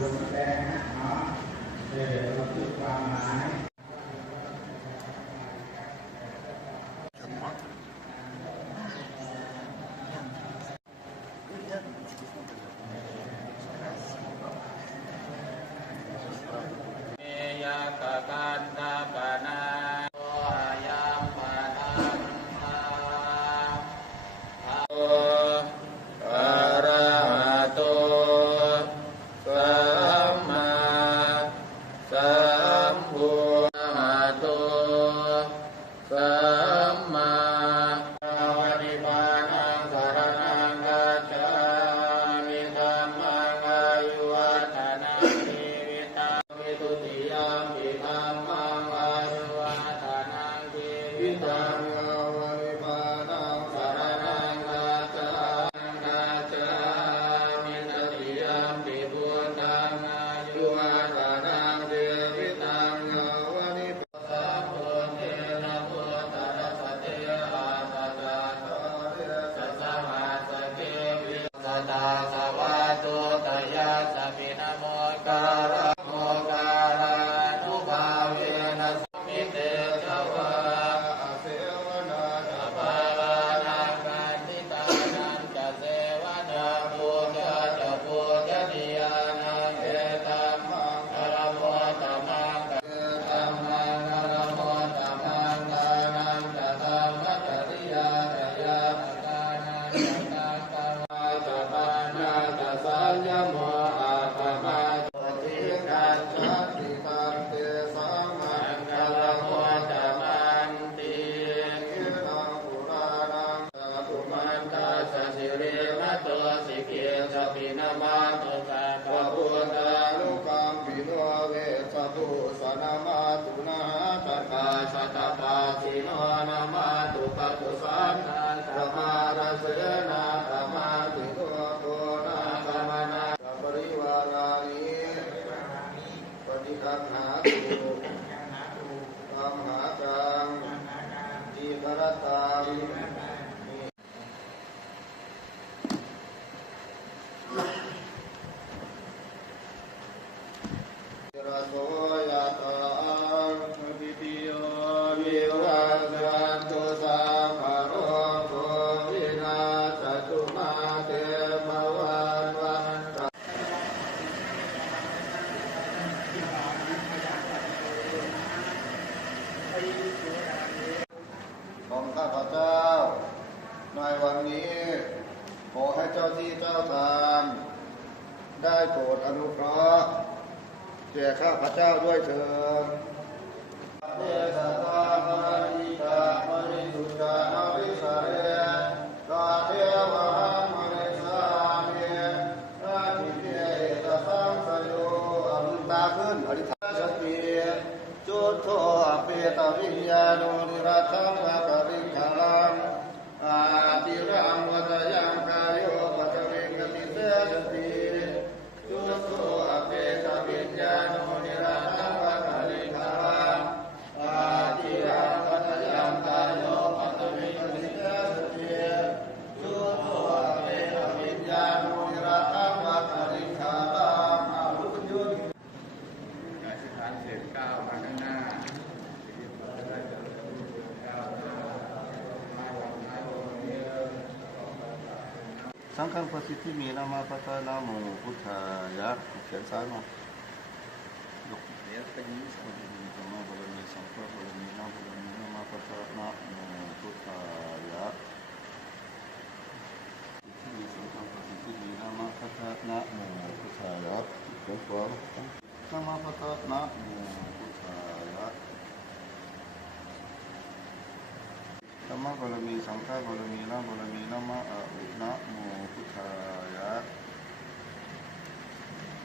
รวมแรงนะเนาะเราคือความหมายเมยะกะกันตาปนาโอยามปะทังทาโออะระหะโตสัมมาสัมพุทธะโตสัมมาปฏิปันนังสรณังกัจฉามิธัมมังอายุวัฒนะชีวิตังวิทุติยามปิธัมมังอายุวัฒนังชีวิตังปฏิปันนังสรณังกัจฉามิทุติยามปิพุทธังอายุวัฒนังชีวิตังวะนิพพานุเตนะพุทธะสะเทอาสะจาโตเรสะสะมาสะเกวิสัตตาสวะโตตยะสัพพินะโมการะโมการานุภาเวนะสมิเตจวะอาเสวนาจะภาวนาการนิตานันจะเสวนาภูจะจะภูจะนิยานังเอตัมมังคารโมตัมมังเอตัมมังคารโมตัมมังทานังจะธรรมจริยาจะยาตานังจะตังกัมมาจะปานาจะสัญญโมอาปะมาจะทิกัจจติตังเตสังมังคารโมตัมมันติกิตังปุรานังสัพพุมันตาสสิรินะโตสิเกสปินะมาตุสัพพะพุทธานุกัมปิโนเวสตุสนามาตุนะตกาสัตตปาสิโนนามาตุปัตุสันนันตมารเสนาธรรมาติโตโตนะกามนาปริวารานิปฏิคันหาตุตัมหากังจีกรตังระโสยะตาวิติโยวิวัชชันตุสัมภโรโควินาศตุมาเตมวันวันของข้าพเจ้าในวันนี้ขอให้เจ้าที่เจ้าทางได้โปรดอนุเคราะห์แก่ข้าพเจ้าด้วยเถิดเทสตามานิกามริสุจานาวิสเรกาเทวะมริสามิราธิเทตสังสโยอรุณตาขึ้นอริธาสติจุตโตอเปตวิญญาโนนิรัตถังอาคาริขลังอาติรังวัตยังกายโยปัจเวงกติเสสติจุตโตอเปตวิญญาโนนิรัตถังอาคาริขลังอาติรังวัตยังกายโยปัจเวงกติเสสติจุตโตอเปตวิญญาโนนิรัตถังอาคาริขลังอาลุกยุนการศึกษาเสร็จก้าวมาข้างหน้าสังฆังปสิทธิมีนามาปะทานาโมพุทธายะเขียนซ้ายมายกเหรียญเป็นนิสัยธรรมะบารมีสังฆบารมีนาบารมีนามาปะทานาโมพุทธายะที่มีสังฆังปสิทธิมีนามาปะทานาโมพุทธายะเขียนขวานามาปะทานาโมพุทธายะธรรมะบารมีสังฆบารมีนาบารมีนะมะอะอุนะโมพุทธายะ